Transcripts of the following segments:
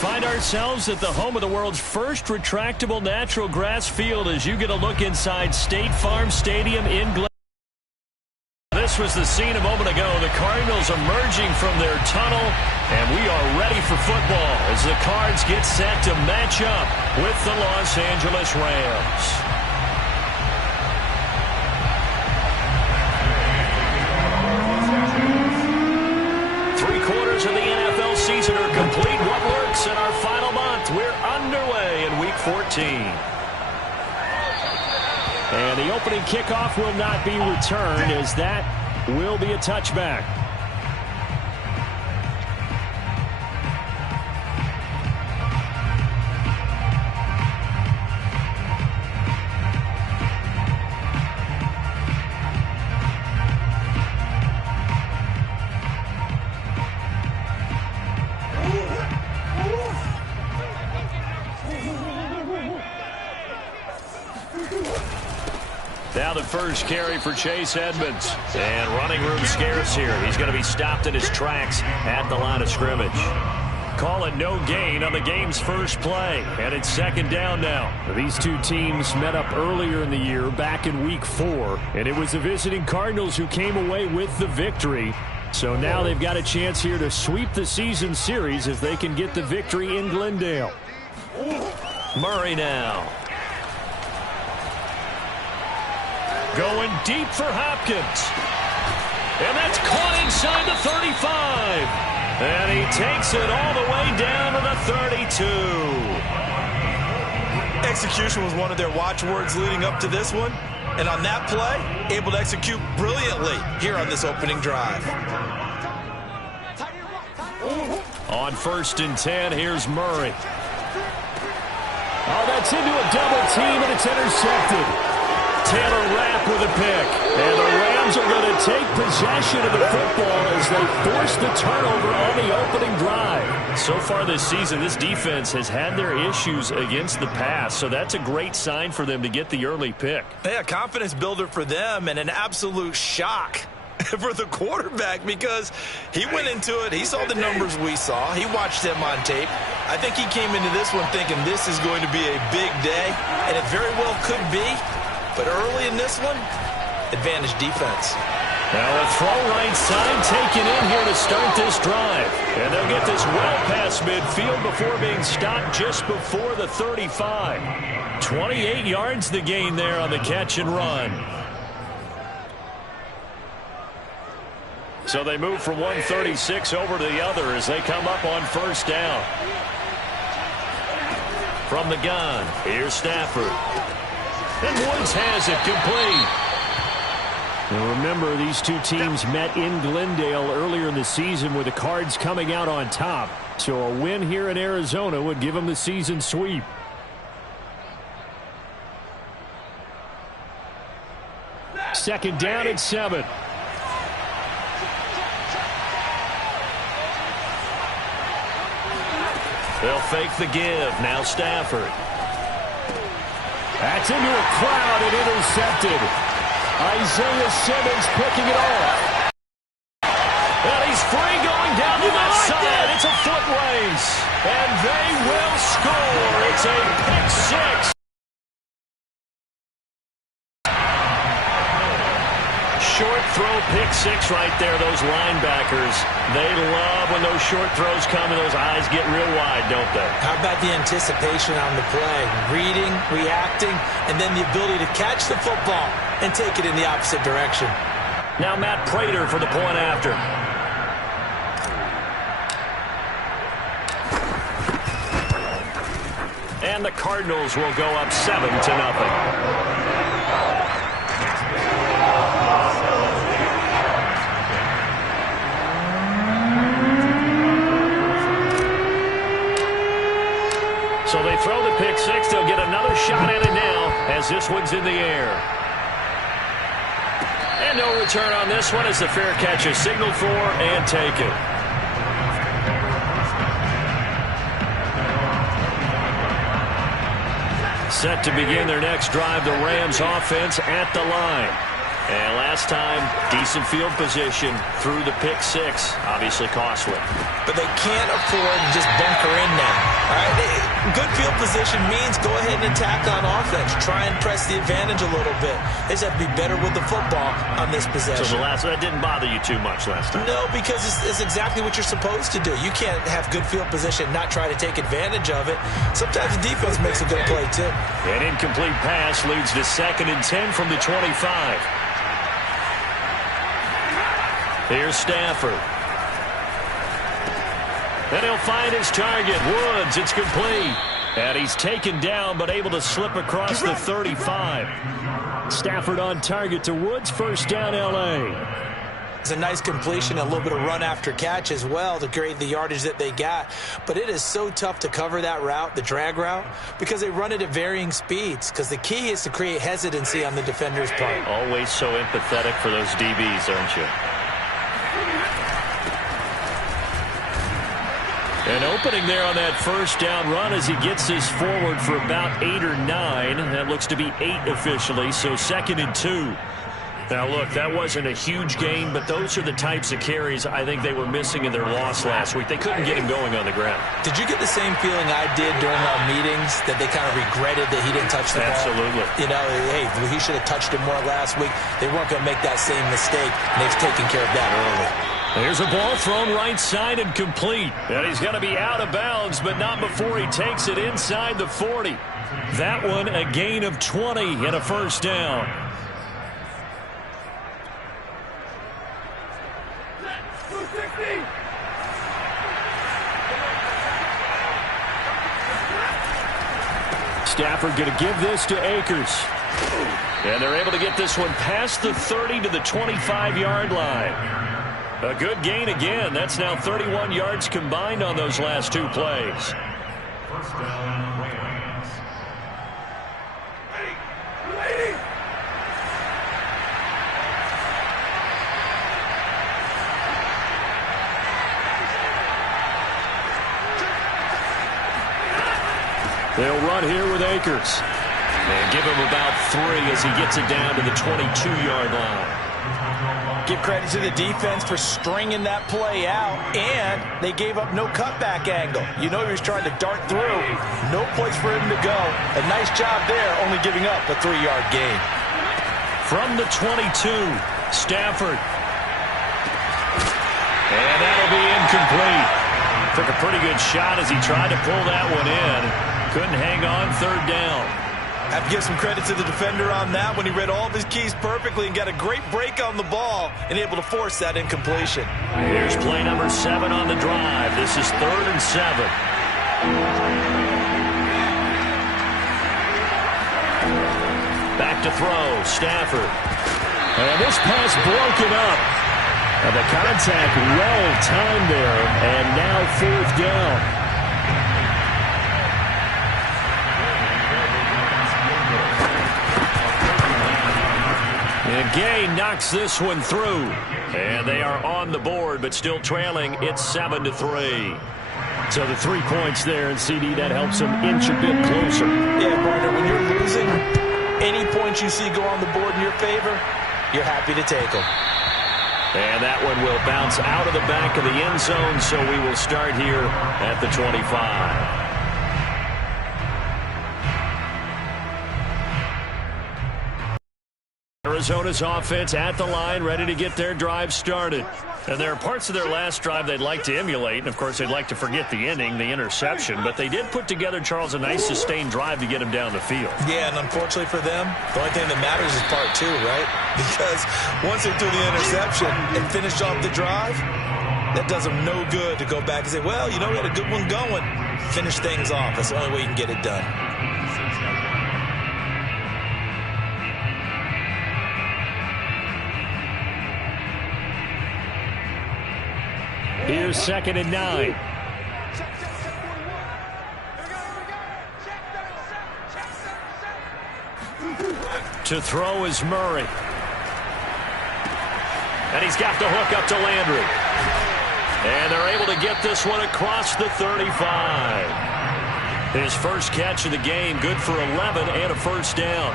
find ourselves at the home of the world's first retractable natural grass field as you get a look inside State Farm Stadium in Glendale. This was the scene a moment ago. The Cardinals emerging from their tunnel, and we are ready for football as the Cards get set to match up with the Los Angeles Rams. Three-quarters of the NFL season are complete. What works in our final month? We're underway in Week 14. And the opening kickoff will not be returned, as that will be a touchback. Now the first carry for Chase Edmonds. And running room scarce here. He's going to be stopped in his tracks at the line of scrimmage. Call it no gain on the game's first play. And it's second down now. These two teams met up earlier in the year, back in Week 4. And it was the visiting Cardinals who came away with the victory. So now they've got a chance here to sweep the season series if they can get the victory in Glendale. Murray now. Going deep for Hopkins. And that's caught inside the 35. And he takes it all the way down to the 32. Execution was one of their watchwords leading up to this one. And on that play, able to execute brilliantly here on this opening drive. On 1st and 10, here's Murray. Oh, that's into a double team, and it's intercepted. Taylor Rapp with a pick. And the Rams are going to take possession of the football as they force the turnover on the opening drive. So far this season, this defense has had their issues against the pass, so that's a great sign for them to get the early pick. Yeah, confidence builder for them and an absolute shock for the quarterback because he went into it. He saw the numbers we saw. He watched them on tape. I think he came into this one thinking this is going to be a big day, and it very well could be. But early in this one, advantage defense. Now a throw right side taken in here to start this drive. And they'll get this well past midfield before being stopped just before the 35. 28 yards the gain there on the catch and run. So they move from 136 over to the other as they come up on 1st down. From the gun, here's Stafford. And Woods has it complete. And remember, these two teams met in Glendale earlier in the season with the Cards coming out on top. So a win here in Arizona would give them the season sweep. Second down at 7. They'll fake the give. Now Stafford. That's into a crowd and intercepted. Isaiah Simmons picking it off. And he's free going down the left side. It's a foot race. And they will score. It's a pick 6. Short throw, pick 6 right there. Those linebackers, they love when those short throws come and those eyes get real wide, don't they? How about the anticipation on the play? Reading, reacting, and then the ability to catch the football and take it in the opposite direction. Now Matt Prater for the point after. And the Cardinals will go up 7-0. So they throw the pick 6. They'll get another shot at it now as this one's in the air. And no return on this one as the fair catch is signaled for and taken. Set to begin their next drive, the Rams offense at the line. And last time, decent field position through the pick 6. Obviously costly. But they can't afford to just bunker in now. All right, good field position means go ahead and attack on offense. Try and press the advantage a little bit. They just have to be better with the football on this possession. So that didn't bother you too much last time? No, because it's exactly what you're supposed to do. You can't have good field position and not try to take advantage of it. Sometimes the defense makes a good play, too. An incomplete pass leads to 2nd and 10 from the 25. Here's Stafford. And he'll find his target. Woods, it's complete. And he's taken down, but able to slip across the 35. Stafford on target to Woods. First down, L.A. It's a nice completion, a little bit of run after catch as well to create the yardage that they got. But it is so tough to cover that route, the drag route, because they run it at varying speeds. Because the key is to create hesitancy on the defender's part. Always so empathetic for those DBs, aren't you? An opening there on that first down run as he gets this forward for about 8 or 9. That looks to be 8 officially, so 2nd and 2. Now, look, that wasn't a huge gain, but those are the types of carries I think they were missing in their loss last week. They couldn't get him going on the ground. Did you get the same feeling I did during our meetings, that they kind of regretted that he didn't touch the ball? Absolutely. You know, hey, he should have touched it more last week. They weren't going to make that same mistake, and they've taken care of that early. There's a ball thrown right side and complete. And he's going to be out of bounds, but not before he takes it inside the 40. That one a gain of 20 and a first down. Stafford going to give this to Akers. And they're able to get this one past the 30 to the 25-yard line. A good gain again. That's now 31 yards combined on those last 2 plays. First down, Rams. They'll run here with Akers. And give him about 3 as he gets it down to the 22-yard line. Give credit to the defense for stringing that play out, and they gave up no cutback angle. You know he was trying to dart through. No place for him to go. A nice job there, only giving up a 3-yard gain. From the 22, Stafford. And that'll be incomplete. Took a pretty good shot as he tried to pull that one in. Couldn't hang on, 3rd down. I have to give some credit to the defender on that when he read all of his keys perfectly and got a great break on the ball and able to force that incompletion. Here's play number 7 on the drive. This is 3rd and 7. Back to throw, Stafford. And this pass broken up. And the contact well timed there, and now 4th down. And Gay knocks this one through. And they are on the board, but still trailing. It's 7-3. So the 3 points there, and CD, that helps them inch a bit closer. Yeah, partner, when you're losing, any points you see go on the board in your favor, you're happy to take them. And that one will bounce out of the back of the end zone, so we will start here at the 25. Arizona's offense at the line, ready to get their drive started. And there are parts of their last drive they'd like to emulate. And, of course, they'd like to forget the ending, the interception. But they did put together, Charles, a nice sustained drive to get him down the field. Yeah, and unfortunately for them, the only thing that matters is part 2, right? Because once they threw the interception and finished off the drive, that does them no good to go back and say, well, you know, we had a good one going. Finish things off. That's the only way you can get it done. Here's 2nd and 9. To throw is Murray. And he's got the hook up to Landry. And they're able to get this one across the 35. His first catch of the game, good for 11 and a first down.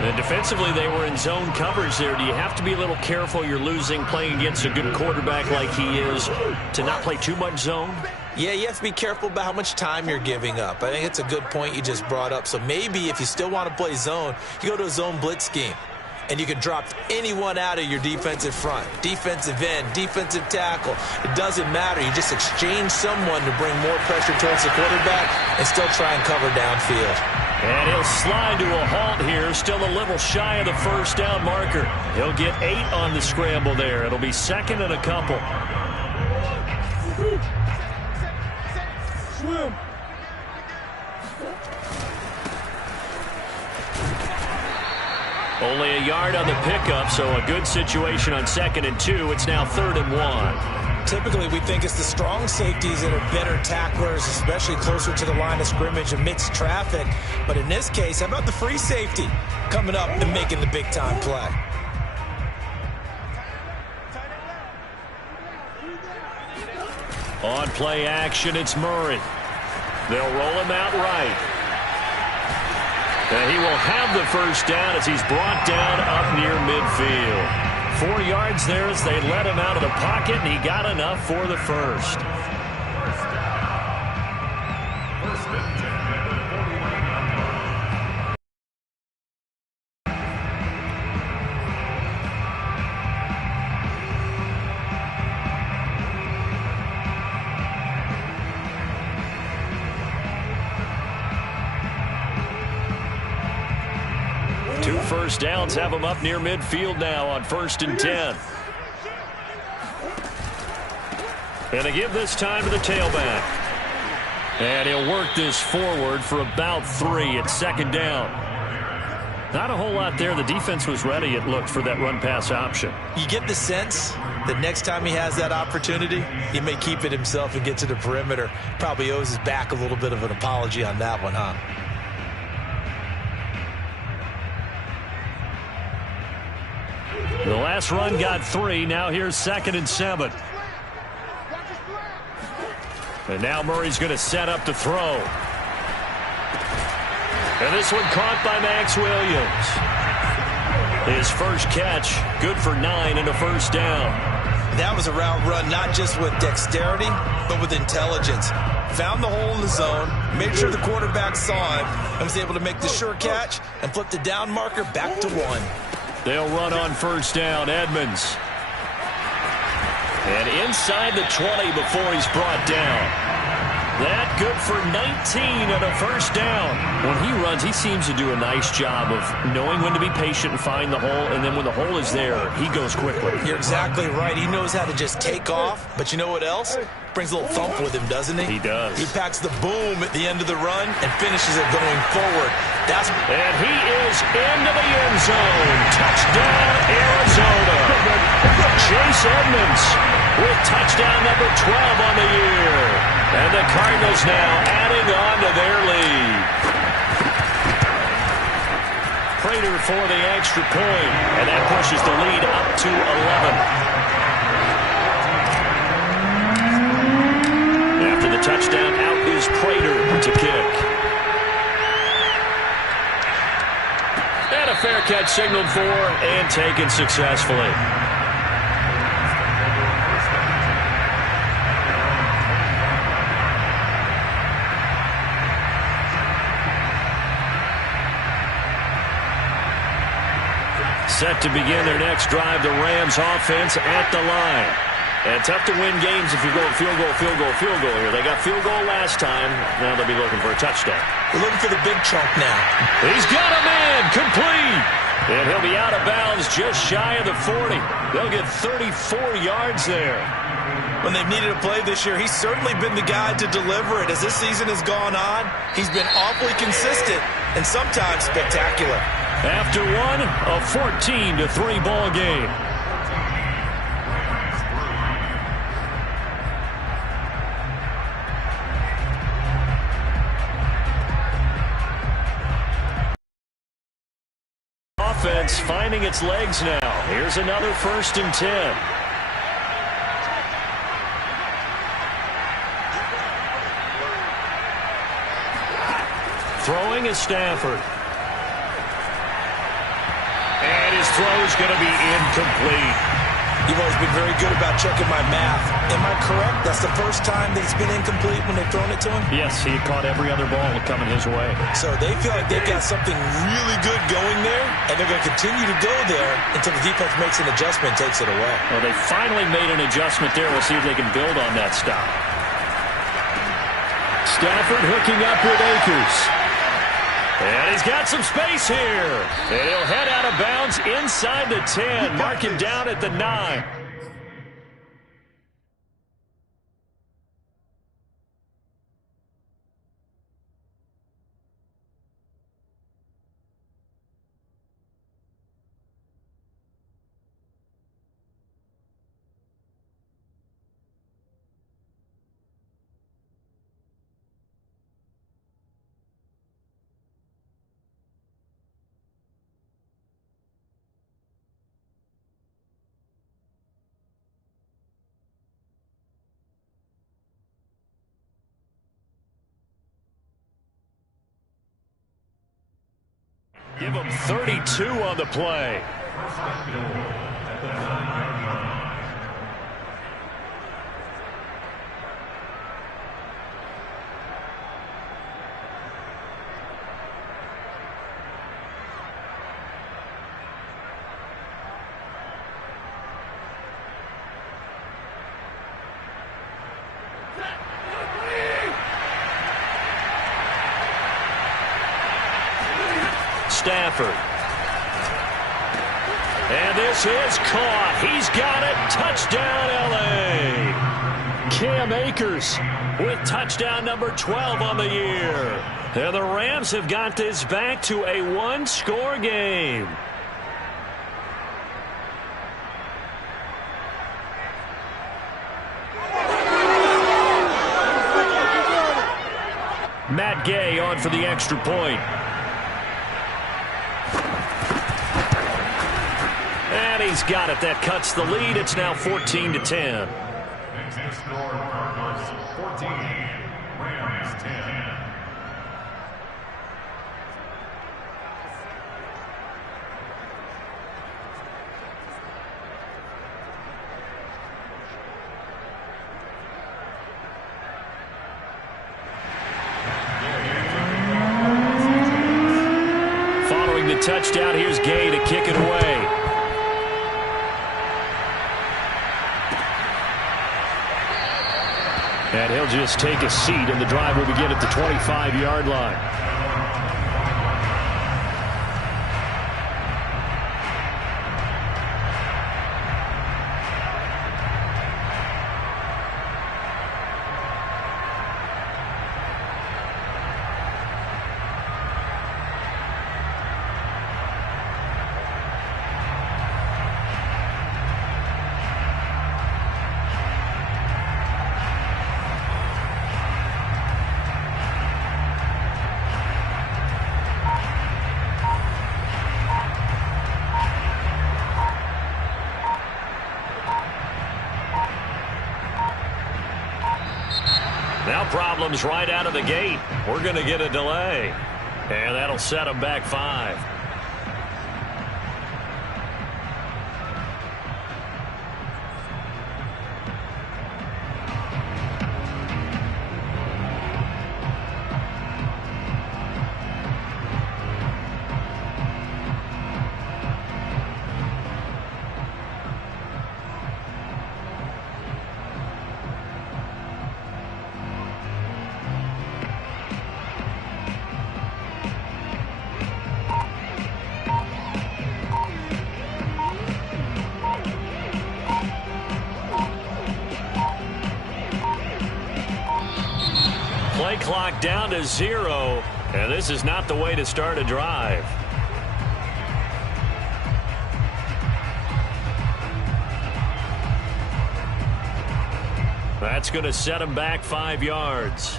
And defensively, they were in zone coverage there. Do you have to be a little careful? You're losing, playing against a good quarterback like he is, to not play too much zone? Yeah, you have to be careful about how much time you're giving up. I think it's a good point you just brought up. So maybe if you still want to play zone, you go to a zone blitz scheme. And you can drop anyone out of your defensive front. Defensive end, defensive tackle. It doesn't matter. You just exchange someone to bring more pressure towards the quarterback and still try and cover downfield. And he'll slide to a halt here, still a little shy of the first down marker. He'll get 8 on the scramble there. It'll be second and a couple. Swim. Only a yard on the pickup, so a good situation on 2nd and 2. It's now 3rd and 1. Typically, we think it's the strong safeties that are better tacklers, especially closer to the line of scrimmage amidst traffic. But in this case, how about the free safety coming up and making the big-time play? On play action, it's Murray. They'll roll him out right. And he will have the first down as he's brought down up near midfield. 4 yards there as they let him out of the pocket, and he got enough for the first. First downs have him up near midfield now on 1st and 10. And they give this time to the tailback. And he'll work this forward for about 3 at 2nd down. Not a whole lot there. The defense was ready, it looked, for that run-pass option. You get the sense that next time he has that opportunity, he may keep it himself and get to the perimeter. Probably owes his back a little bit of an apology on that one, huh? The last run got 3. Now here's 2nd and 7. And now Murray's going to set up to throw. And this one caught by Max Williams. His first catch, good for 9 and a first down. That was a route run not just with dexterity, but with intelligence. Found the hole in the zone, made sure the quarterback saw him, and was able to make the sure catch and flip the down marker back to 1. They'll run on first down, Edmonds. And inside the 20 before he's brought down. That good for 19 and a first down. When he runs, he seems to do a nice job of knowing when to be patient and find the hole, and then when the hole is there, he goes quickly. You're exactly right. He knows how to just take off, but you know what else? Brings a little thump with him, doesn't he? He does. He packs the boom at the end of the run and finishes it going forward. And he is into the end zone. Touchdown, Arizona. Chase Edmonds with touchdown number 12 on the year. And the Cardinals now adding on to their lead. Prater for the extra point, and that pushes the lead up to 11. After the touchdown, out is Prater to kick. And a fair catch signaled for and taken successfully. Set to begin their next drive, the Rams offense at the line. And tough to win games if you're going field goal, field goal, field goal here. They got field goal last time. Now they'll be looking for a touchdown. We're looking for the big chunk now. He's got a man, complete. And he'll be out of bounds just shy of the 40. They'll get 34 yards there. When they've needed a play this year, he's certainly been the guy to deliver it. As this season has gone on, he's been awfully consistent and sometimes spectacular. After one, a 14-3 ball game. Offense finding its legs now. Here's another 1st and 10. Throwing is Stafford. And his throw is going to be incomplete. You've always been very good about checking my math. Am I correct? That's the first time that it's been incomplete when they've thrown it to him? Yes, he caught every other ball coming his way. So they feel like they've got something really good going there, and they're going to continue to go there until the defense makes an adjustment and takes it away. Well, they finally made an adjustment there. We'll see if they can build on that stop. Stafford hooking up with Akers. And he's got some space here. And he'll head out of bounds inside the 10. Mark him down at the 9. Give him 32 on the play. Stafford. And this is caught. He's got it. Touchdown, L.A. Cam Akers with touchdown number 12 on the year. And the Rams have got this back to a one-score game. Matt Gay on for the extra point. And he's got it. That cuts the lead. It's now 14-10. Makes the score Cardinals 14, Rams 10. Following the touchdown, here's Gay to kick it away. And he'll just take a seat, and the drive will begin at the 25-yard line. Now problems right out of the gate. We're going to get a delay. And that'll set them back 5. Play clock down to 0, and this is not the way to start a drive. That's going to set him back 5 yards.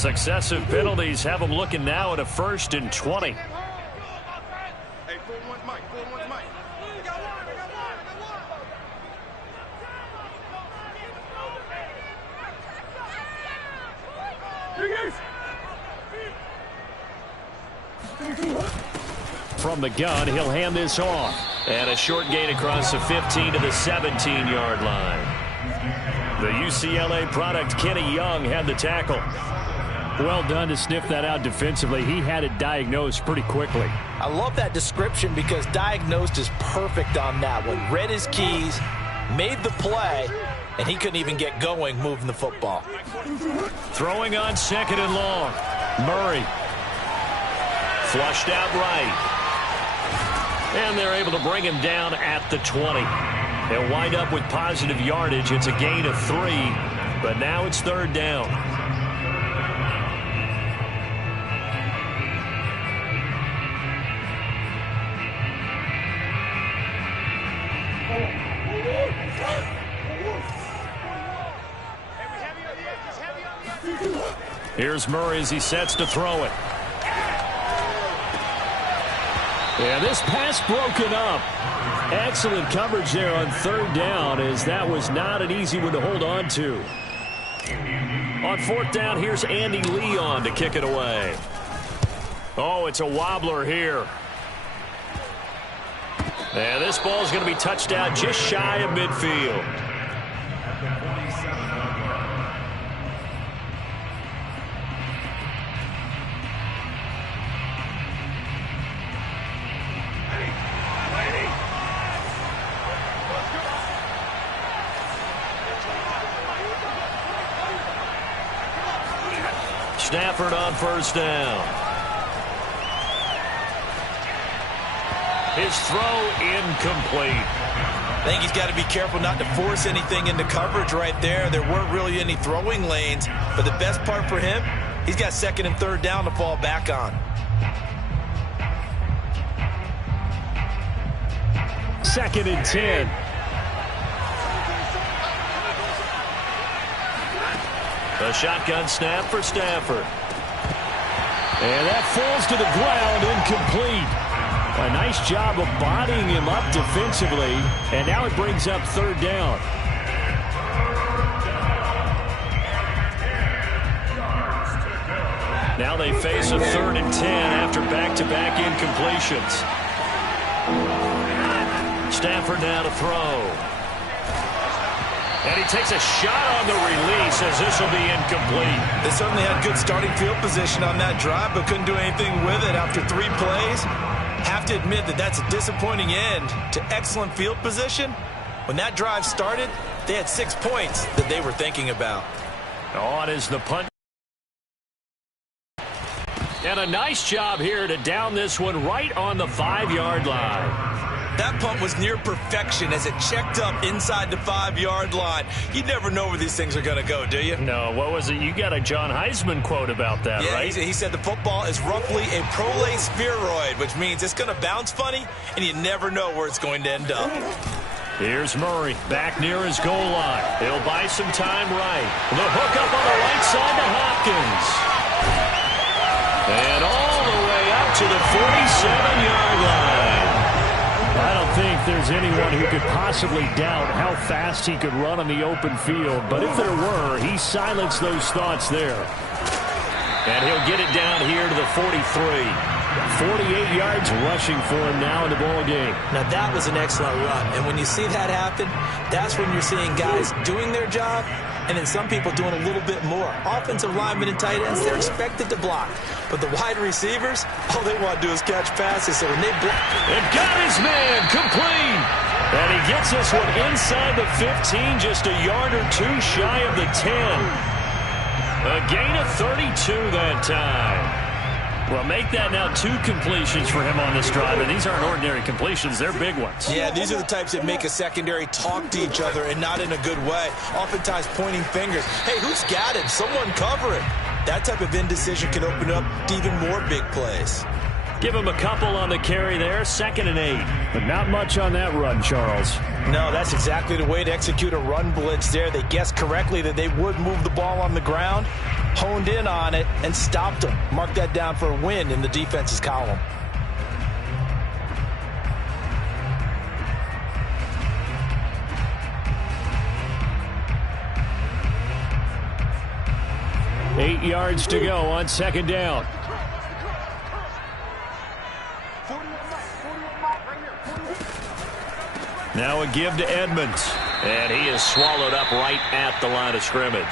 Successive penalties have them looking now at a 1st and 20. From the gun, he'll hand this off. And a short gain across the 15 to the 17-yard line. The UCLA product, Kenny Young, had the tackle. Well done to sniff that out defensively. He had it diagnosed pretty quickly. I love that description because diagnosed is perfect on that one. Read his keys, made the play, and he couldn't even get going moving the football. Throwing on 2nd and long. Murray. Flushed out right. And they're able to bring him down at the 20. They'll wind up with positive yardage. It's a gain of 3, but now it's 3rd down. Here's Murray as he sets to throw it. Yeah, this pass broken up. Excellent coverage there on 3rd down, as that was not an easy one to hold on to. On 4th down, here's Andy Leon to kick it away. Oh, it's a wobbler here. And this ball's going to be touched out just shy of midfield. Stafford on 1st down. His throw incomplete. I think he's got to be careful not to force anything into coverage right there. There weren't really any throwing lanes, but the best part for him, he's got 2nd and 3rd down to fall back on. 2nd and 10. A shotgun snap for Stafford. And that falls to the ground, incomplete. A nice job of bodying him up defensively, and now it brings up 3rd down. Now they face a 3rd and 10 after back-to-back incompletions. Stafford now to throw. And he takes a shot on the release as this will be incomplete. They certainly had good starting field position on that drive, but couldn't do anything with it after 3 plays. Have to admit that that's a disappointing end to excellent field position. When that drive started, they had 6 points that they were thinking about. On is the punt. And a nice job here to down this one right on the 5-yard line. That punt was near perfection as it checked up inside the 5-yard line. You never know where these things are going to go, do you? No, what was it? You got a John Heisman quote about that, yeah, right? He said the football is roughly a prolate spheroid, which means it's going to bounce funny, and you never know where it's going to end up. Here's Murray back near his goal line. He'll buy some time right. The hook up on the right side to Hopkins. And all the way up to the 47-yard line. I don't think there's anyone who could possibly doubt how fast he could run on the open field. But if there were, he silenced those thoughts there. And he'll get it down here to the 43. 48 yards rushing for him now in the ball game. Now that was an excellent run. And when you see that happen, that's when you're seeing guys doing their job and then some people doing a little bit more. Offensive linemen and tight ends, they're expected to block. But the wide receivers, all they want to do is catch passes. So when they block... They've got his man complete. And he gets this one inside the 15, just a yard or two shy of the 10. A gain of 32 that time. Well, make that now 2 completions for him on this drive, and these aren't ordinary completions. They're big ones. Yeah, these are the types that make a secondary talk to each other and not in a good way. Oftentimes pointing fingers. Hey, who's got him? Someone cover it. That type of indecision can open up to even more big plays. Give him a couple on the carry there, 2nd and 8. But not much on that run, Charles. No, that's exactly the way to execute a run blitz there. They guessed correctly that they would move the ball on the ground. honed in on it and stopped him. Mark that down for a win in the defense's column. Eight yards to go on second down. Now a give to Edmonds. And he is swallowed up right at the line of scrimmage.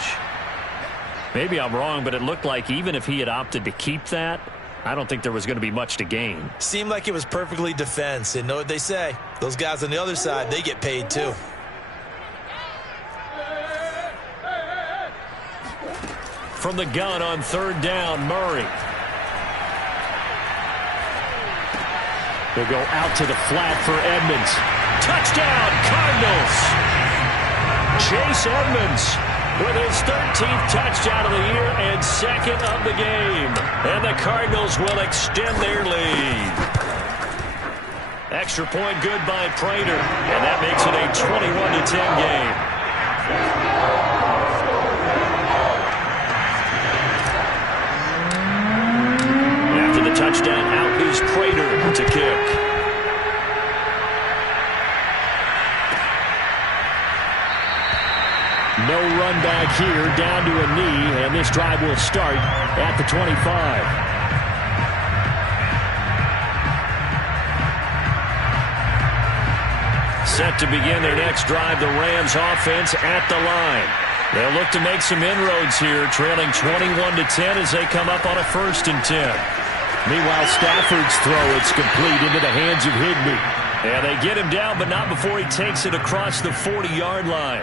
Maybe I'm wrong, but it looked like even if he had opted to keep that, I don't think there was going to be much to gain. Seemed like it was perfectly defense. And know what they say? Those guys on the other side, they get paid too. From the gun on third down, Murray. They'll go out to the flat for Edmonds. Touchdown, Cardinals! Chase Edmonds with his 13th touchdown of the year and second of the game. And the Cardinals will extend their lead. Extra point good by Prater. And that makes it a 21-10 game. Touchdown, out is Prater to kick. No run back here, down to a knee, and this drive will start at the 25. Set to begin their next drive, the Rams offense at the line. They'll look to make some inroads here, trailing 21-10 as they come up on a 1st and 10. Meanwhile, Stafford's throw, it's complete into the hands of Higbee. And they get him down, but not before he takes it across the 40-yard line.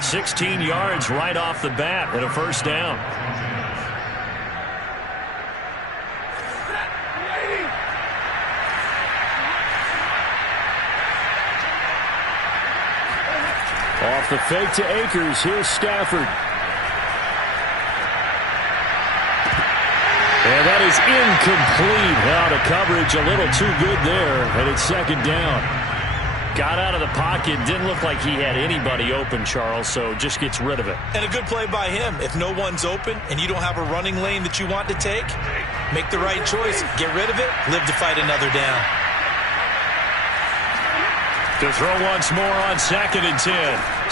16 yards right off the bat and a 1st down. Off the fake to Akers, here's Stafford. And that is incomplete. Out of coverage, a little too good there, and it's 2nd down. Got out of the pocket, didn't look like he had anybody open, Charles, so just gets rid of it. And a good play by him. If no one's open and you don't have a running lane that you want to take, make the right choice. Get rid of it, live to fight another down. To throw once more on 2nd and 10.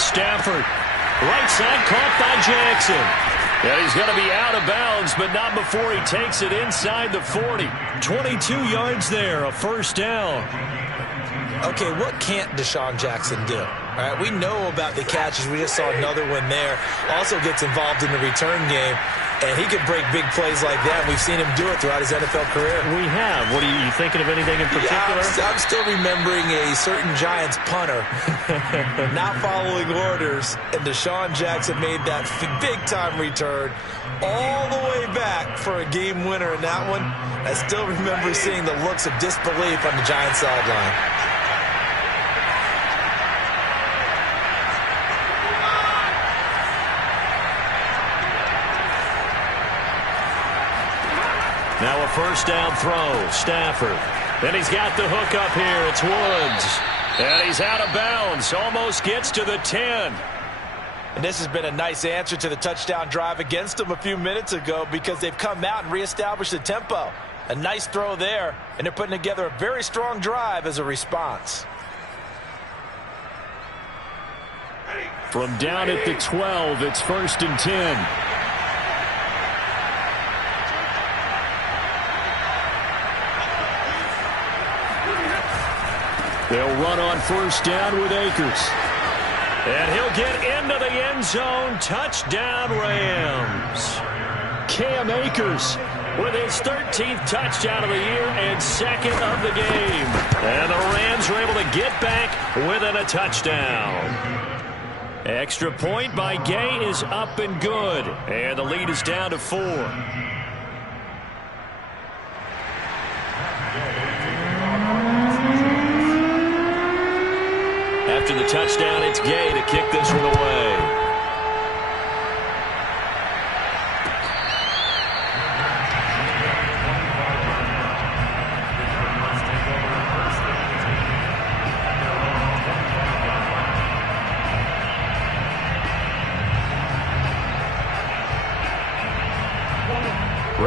Stafford, right side, caught by Jackson. And he's going to be out of bounds, but not before he takes it inside the 40. 22 yards there, a 1st down. Okay, what can't Deshaun Jackson do? All right, we know about the catches. We just saw another one there. Also gets involved in the return game, and he can break big plays like that. We've seen him do it throughout his NFL career. We have. What are you thinking of anything in particular? Yeah, I'm still remembering a certain Giants punter not following orders, and Deshaun Jackson made that big-time return all the way back for a game winner in that one. I still remember seeing the looks of disbelief on the Giants sideline. Now a 1st down throw, Stafford. Then he's got the hook up here. It's Woods. And he's out of bounds. Almost gets to the 10. And this has been a nice answer to the touchdown drive against them a few minutes ago because they've come out and reestablished the tempo. A nice throw there, and they're putting together a very strong drive as a response. From down at the 12, it's 1st and 10. They'll run on 1st down with Akers. And he'll get into the end zone. Touchdown, Rams. Cam Akers with his 13th touchdown of the year and 2nd of the game. And the Rams are able to get back within a touchdown. Extra point by Gay is up and good. And the lead is down to 4. After the touchdown, it's Gay to kick this one away.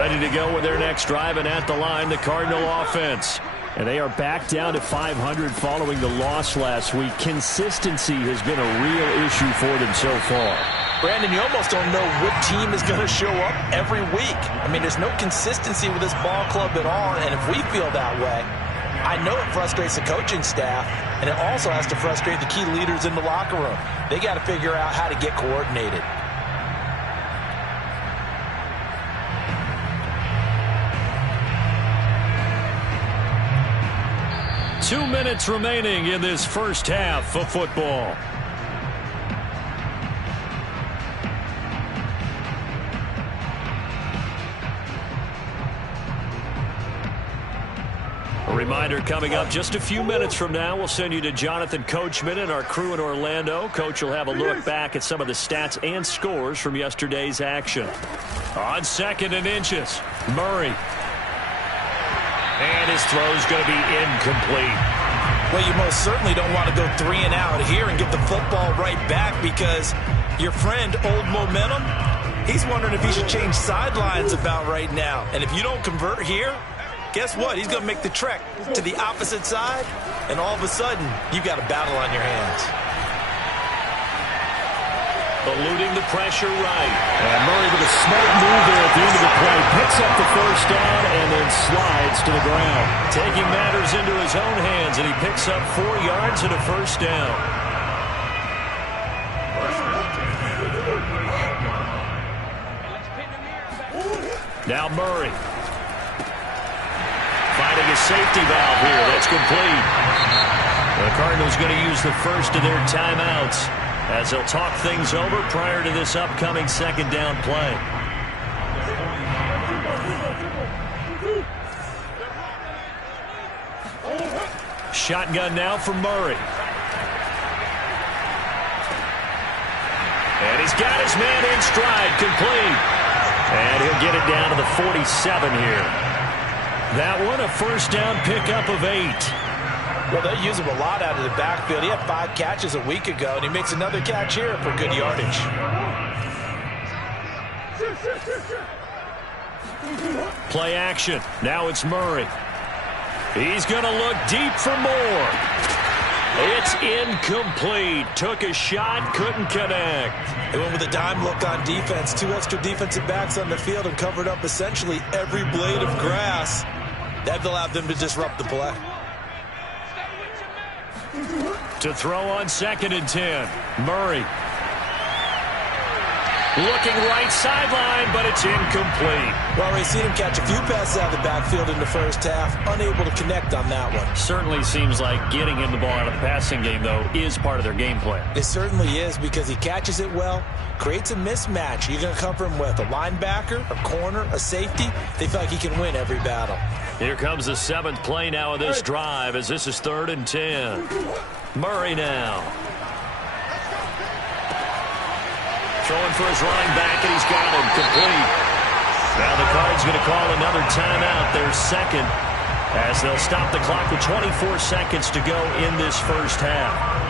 Ready to go with their next drive, and at the line, the Cardinal offense. And they are back down to 500 following the loss last week. Consistency has been a real issue for them so far. Brandon, you almost don't know what team is going to show up every week. I mean, there's no consistency with this ball club at all, and if we feel that way, I know it frustrates the coaching staff, and it also has to frustrate the key leaders in the locker room. They got to figure out how to get coordinated. Two minutes remaining in this first half of football. A reminder coming up just a few minutes from now. We'll send you to Jonathan Coachman and our crew in Orlando. Coach will have a look back at some of the stats and scores from yesterday's action. On 2nd and inches, Murray. And his throw is going to be incomplete. Well, you most certainly don't want to go 3 and out here and get the football right back, because your friend, Old Momentum, he's wondering if he should change sidelines about right now. And if you don't convert here, guess what? He's going to make the trek to the opposite side, and all of a sudden, you've got a battle on your hands. Eluding the pressure right. And Murray with a smart move there at the end of the play. Picks up the first down and then slides to the ground. Taking matters into his own hands, and he picks up 4 yards and a first down. Now Murray. Finding a safety valve here. That's complete. The Cardinals going to use the first of their timeouts as they'll talk things over prior to this upcoming 2nd down play. Shotgun now for Murray. And he's got his man in stride, complete. And he'll get it down to the 47 here. That one, a first down pickup of 8. Well, they use him a lot out of the backfield. He had 5 catches a week ago, and he makes another catch here for good yardage. Play action. Now it's Murray. He's going to look deep for more. It's incomplete. Took a shot, couldn't connect. They went with a dime look on defense. 2 extra defensive backs on the field and covered up essentially every blade of grass. That allowed them to disrupt the play. To throw on 2nd and 10. Murray. Looking right sideline, but it's incomplete. Well, we've seen him catch a few passes out of the backfield in the first half. Unable to connect on that one. Certainly seems like getting him the ball out of the passing game, though, is part of their game plan. It certainly is, because he catches it well, creates a mismatch. You're going to cover him with a linebacker, a corner, a safety. They feel like he can win every battle. Here comes the 7th play now of this drive, as this is 3rd and 10. Murray now. Throwing for his running back, and he's got him complete. Now the Cards going to call another timeout, their 2nd, as they'll stop the clock with 24 seconds to go in this first half.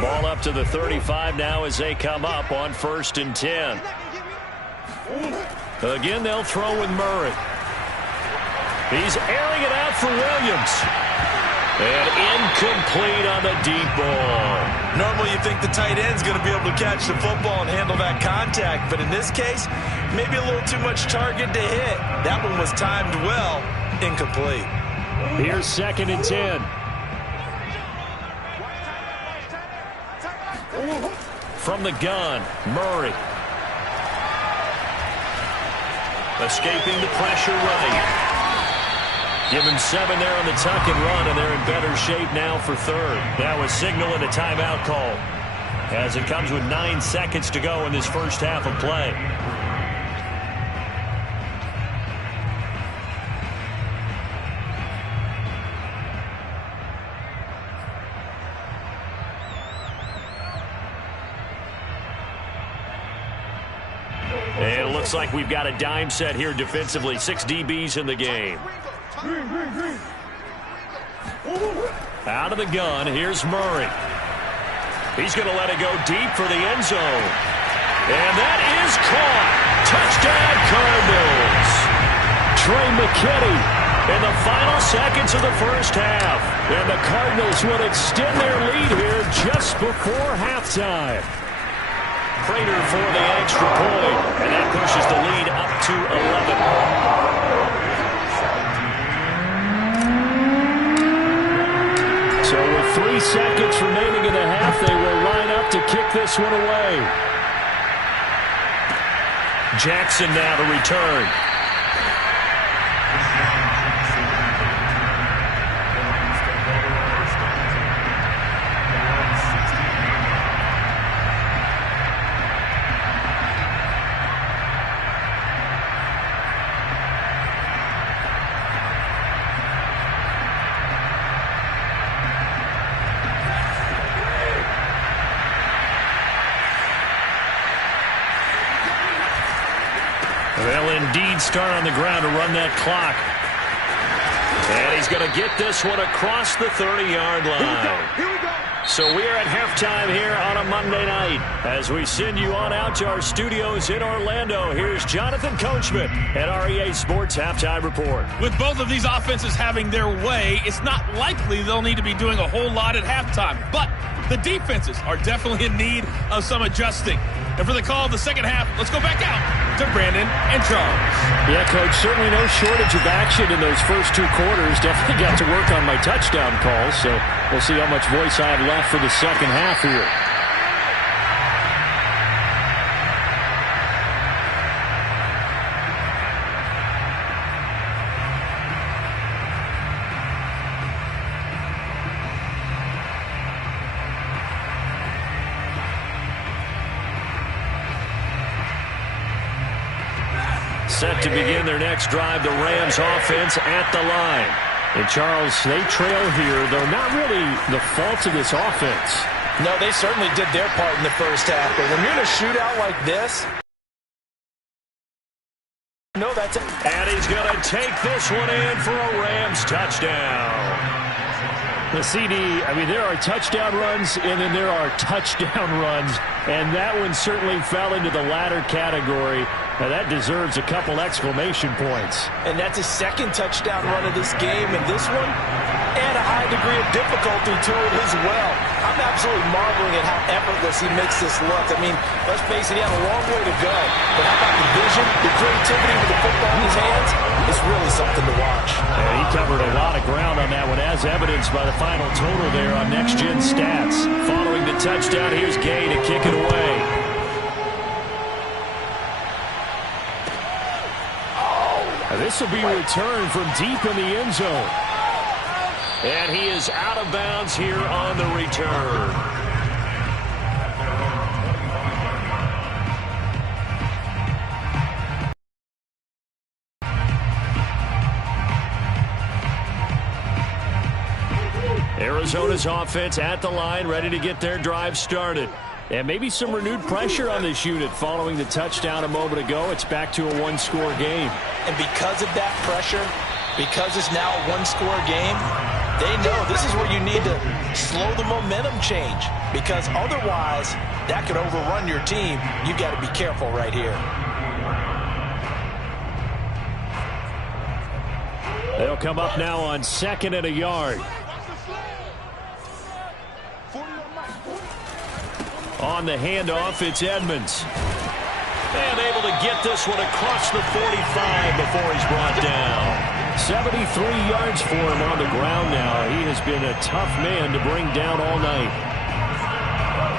Ball up to the 35 now as they come up on 1st and 10. Again, they'll throw with Murray. He's airing it out for Williams. And incomplete on the deep ball. Normally you think the tight end's going to be able to catch the football and handle that contact, but in this case, maybe a little too much target to hit. That one was timed well. Incomplete. Here's 2nd and 10. From the gun, Murray. Escaping the pressure right. Give him 7 there on the tuck and run, and they're in better shape now for 3rd. That was signaling a timeout call, as it comes with 9 seconds to go in this first half of play. Looks like we've got a dime set here defensively. 6 DBs in the game. Out of the gun, here's Murray. He's going to let it go deep for the end zone. And that is caught. Touchdown, Cardinals. Trey McKinney in the final seconds of the first half. And the Cardinals would extend their lead here just before halftime. Prater for the extra point, and that pushes the lead up to 11. So with 3 seconds remaining in the half, they will line up to kick this one away. Jackson now to return. They'll indeed start on the ground to run that clock. And he's going to get this one across the 30-yard line. So we are at halftime here on a Monday night. As we send you on out to our studios in Orlando, here's Jonathan Coachman at REA Sports Halftime Report. With both of these offenses having their way, it's not likely they'll need to be doing a whole lot at halftime. But the defenses are definitely in need of some adjusting. And for the call of the second half, let's go back out to Brandon and Charles. Yeah, Coach, certainly no shortage of action in those first 2 quarters. Definitely got to work on my touchdown calls, so we'll see how much voice I have left for the second half here. Set to begin their next drive, the Rams offense at the line. And Charles, they trail here, though not really the fault of this offense. No, they certainly did their part in the first half. But when you're in a shootout like this, no, that's it. And he's going to take this one in for a Rams touchdown. The CD, I mean, there are touchdown runs, and then there are touchdown runs. And that one certainly fell into the latter category. Now, that deserves a couple exclamation points. And that's his second touchdown run of this game. And this one, and a high degree of difficulty to it as well. I'm absolutely marveling at how effortless he makes this look. I mean, let's face it, he had a long way to go. But how about the vision, the creativity with the football in his hands? It's really something to watch. And he covered a lot of ground on that one, as evidenced by the final total there on Next Gen Stats. Following the touchdown, here's Gay to kick it away. This will be returned from deep in the end zone. And he is out of bounds here on the return. Arizona's offense at the line, ready to get their drive started. And maybe some renewed pressure on this unit following the touchdown a moment ago. It's back to a 1-score game. And because of that pressure, because it's now a 1-score game, they know this is where you need to slow the momentum change. Because otherwise, that could overrun your team. You got to be careful right here. They'll come up now on 2nd and a yard. On the handoff, it's Edmonds. And able to get this one across the 45 before he's brought down. 73 yards for him on the ground now. He has been a tough man to bring down all night.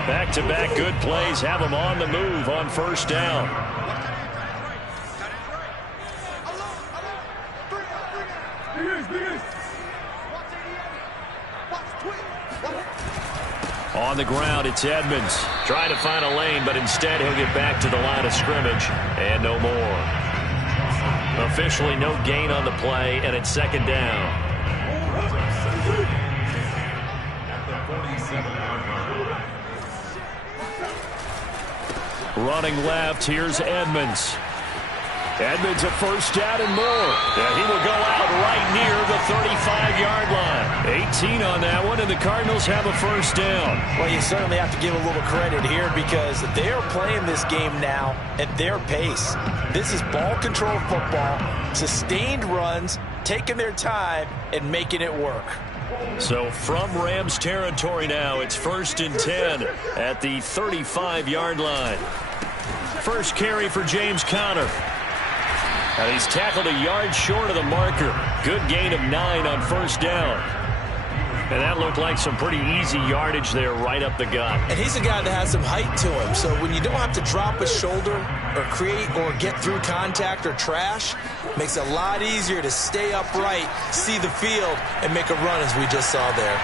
Back-to-back good plays have him on the move on first down. On the ground, it's Edmonds. Trying to find a lane, but instead he'll get back to the line of scrimmage. And no more. Officially no gain on the play, and it's 2nd down. Running left, here's Edmonds. Edmonds a first down and more. And he will go out right near the 35-yard line. 18 on that one, and the Cardinals have a first down. Well, you certainly have to give a little credit here because they are playing this game now at their pace. This is ball control football, sustained runs, taking their time, and making it work. So from Rams territory now, it's 1st and 10 at the 35-yard line. First carry for James Conner. And he's tackled a yard short of the marker. Good gain of 9 on first down. And that looked like some pretty easy yardage there right up the gut. And he's a guy that has some height to him. So when you don't have to drop a shoulder or create or get through contact or trash, makes it a lot easier to stay upright, see the field, and make a run as we just saw there.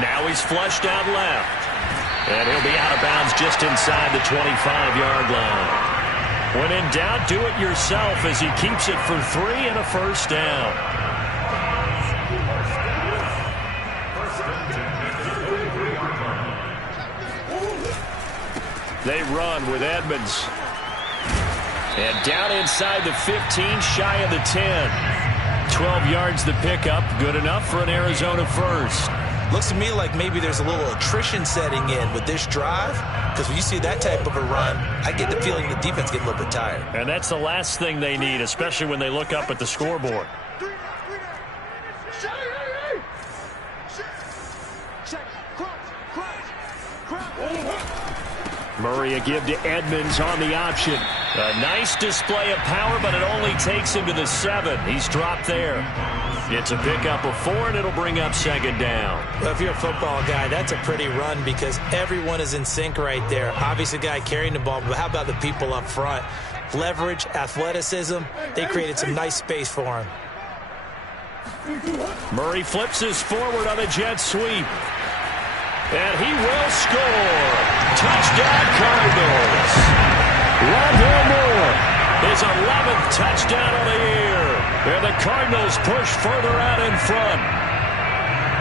Now he's flushed out left. And he'll be out of bounds just inside the 25-yard line. When in doubt, do it yourself as he keeps it for 3 and a first down. They run with Edmonds. And down inside the 15, shy of the 10. 12 yards the pickup, good enough for an Arizona first. Looks to me like maybe there's a little attrition setting in with this drive, because when you see that type of a run, I get the feeling the defense get a little bit tired. And that's the last thing they need, especially when they look up at the scoreboard. Murray a give to Edmonds on the option. A nice display of power, but it only takes him to the 7. He's dropped there. It's a pickup of 4, and it'll bring up second down. Well, if you're a football guy, that's a pretty run because everyone is in sync right there. Obviously, the guy carrying the ball, but how about the people up front? Leverage, athleticism, they created some nice space for him. Murray flips his forward on a jet sweep. And he will score. Touchdown, Cardinals. Rondale Moore, his 11th touchdown of the year. And the Cardinals push further out in front.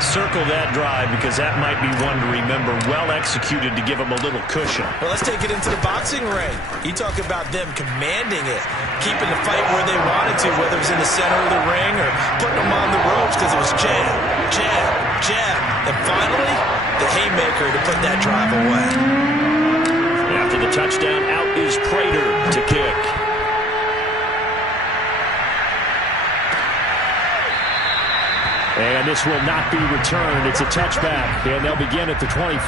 Circle that drive because that might be one to remember. Well executed to give him a little cushion. Well, let's take it into the boxing ring. You talk about them commanding it, keeping the fight where they wanted to, whether it was in the center of the ring or putting them on the ropes because it was jab, jab, jab. And finally, the haymaker to put that drive away. After the touchdown, out is Prater to kick. And this will not be returned. It's a touchback, and they'll begin at the 25.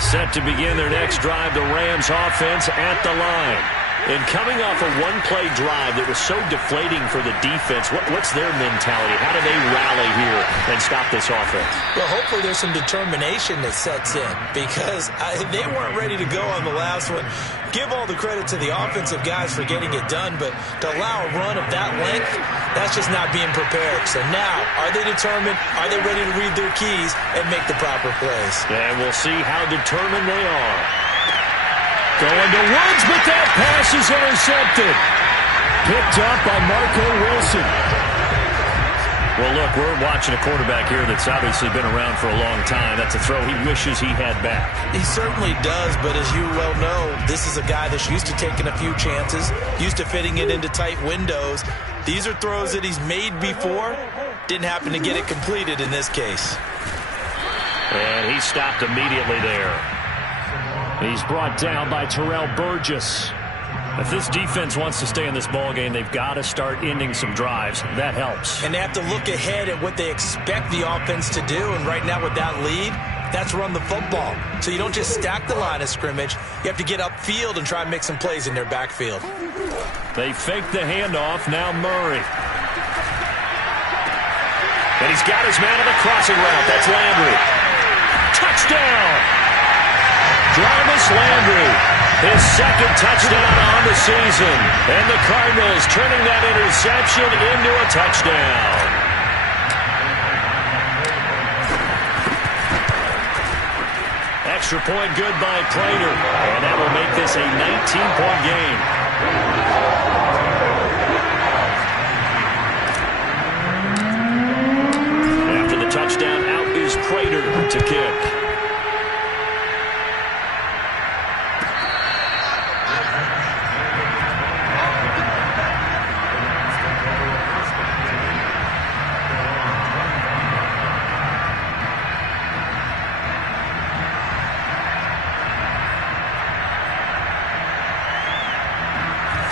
Set to begin their next drive, the Rams offense at the line. And coming off a one-play drive that was so deflating for the defense, what's their mentality? How do they rally here and stop this offense? Well, hopefully there's some determination that sets in because they weren't ready to go on the last one. Give all the credit to the offensive guys for getting it done, but to allow a run of that length, that's just not being prepared. So now, are they determined? Are they ready to read their keys and make the proper plays? And we'll see how determined they are. Going to Woods, but that pass is intercepted. Picked up by Marco Wilson. Well, look, we're watching a quarterback here that's obviously been around for a long time. That's a throw he wishes he had back. He certainly does, but as you well know, this is a guy that's used to taking a few chances, used to fitting it into tight windows. These are throws that he's made before. Didn't happen to get it completed in this case. And he stopped immediately there. He's brought down by Terrell Burgess. If this defense wants to stay in this ballgame, they've got to start ending some drives. That helps. And they have to look ahead at what they expect the offense to do. And right now with that lead, that's run the football. So you don't just stack the line of scrimmage. You have to get upfield and try and make some plays in their backfield. They fake the handoff. Now Murray. And he's got his man on the crossing route. That's Landry. Touchdown! Jarvis Landry, his second touchdown on the season. And the Cardinals turning that interception into a touchdown. Extra point good by Prater. And that will make this a 19-point game.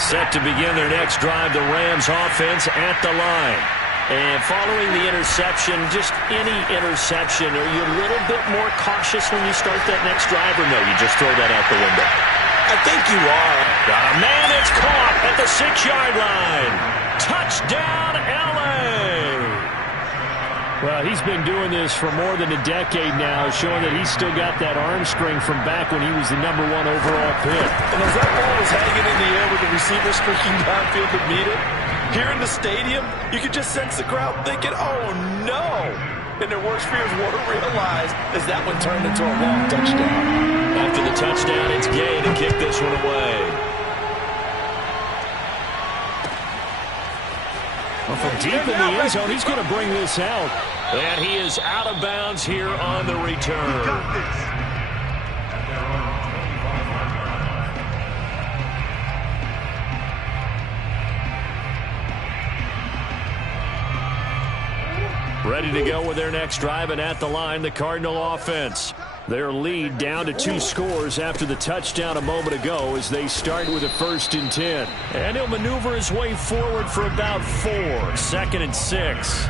Set to begin their next drive, the Rams offense at the line. And following the interception, just any interception, are you a little bit more cautious when you start that next drive, or no, you just throw that out the window? I think you are. Got a man that's caught at the 6-yard line. Touchdown, L.A. Well, he's been doing this for more than a decade now, showing that he's still got that arm strength from back when he was the #1 overall pick. And as that ball was hanging in the air with the receiver streaking downfield to meet it, here in the stadium, you could just sense the crowd thinking, oh, no. And their worst fears were realized as that one turned into a long touchdown. After the touchdown, it's Gay to kick this one away. Well, from deep in the end zone, he's going to bring this out. And he is out of bounds here on the return. Ready to go with their next drive, and at the line, the Cardinal offense. Their lead down to 2 scores after the touchdown a moment ago as they start with a 1st and 10. And he'll maneuver his way forward for about 4. 2nd and 6.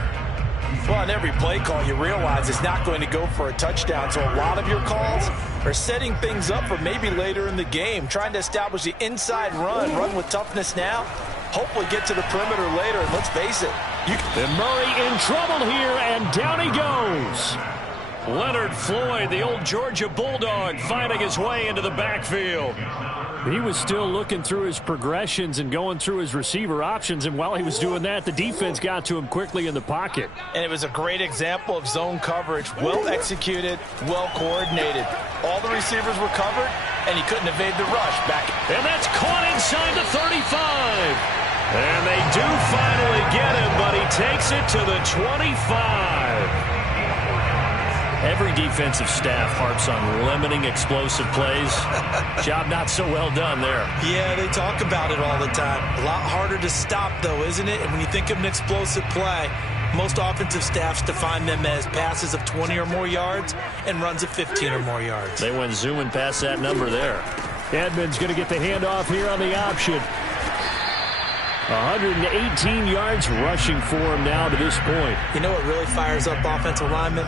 Well, on every play call, you realize it's not going to go for a touchdown, so a lot of your calls are setting things up for maybe later in the game, trying to establish the inside run with toughness now, hopefully get to the perimeter later, and let's face it. And Murray in trouble here, and down he goes. Leonard Floyd, the old Georgia Bulldog, finding his way into the backfield. He was still looking through his progressions and going through his receiver options, and while he was doing that, the defense got to him quickly in the pocket. And it was a great example of zone coverage, well executed, well coordinated. All the receivers were covered, and he couldn't evade the rush back. And that's caught inside the 35. And they do finally get him, but he takes it to the 25. Every defensive staff harps on limiting explosive plays. Job not so well done there. Yeah, they talk about it all the time. A lot harder to stop, though, isn't it? And when you think of an explosive play, most offensive staffs define them as passes of 20 or more yards and runs of 15 or more yards. They went zooming past that number there. Edmonds going to get the handoff here on the option. 118 yards rushing for him now to this point. You know what really fires up offensive linemen?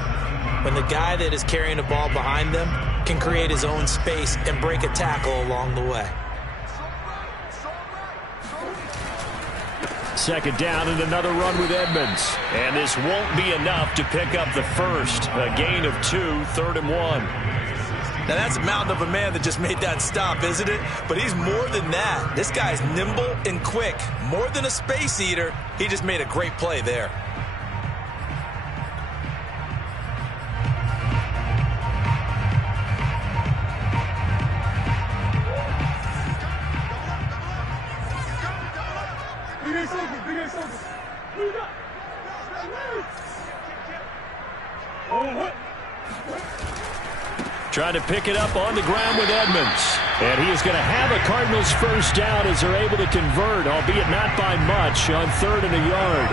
When the guy that is carrying the ball behind them can create his own space and break a tackle along the way. 2nd down and another run with Edmonds. And this won't be enough to pick up the first. A gain of 2, 3rd and 1. Now, that's a mountain of a man that just made that stop, isn't it? But he's more than that. This guy's nimble and quick. More than a space eater, he just made a great play there. Trying to pick it up on the ground with Edmonds. And he is going to have a Cardinals first down as they're able to convert, albeit not by much, on 3rd and a yard.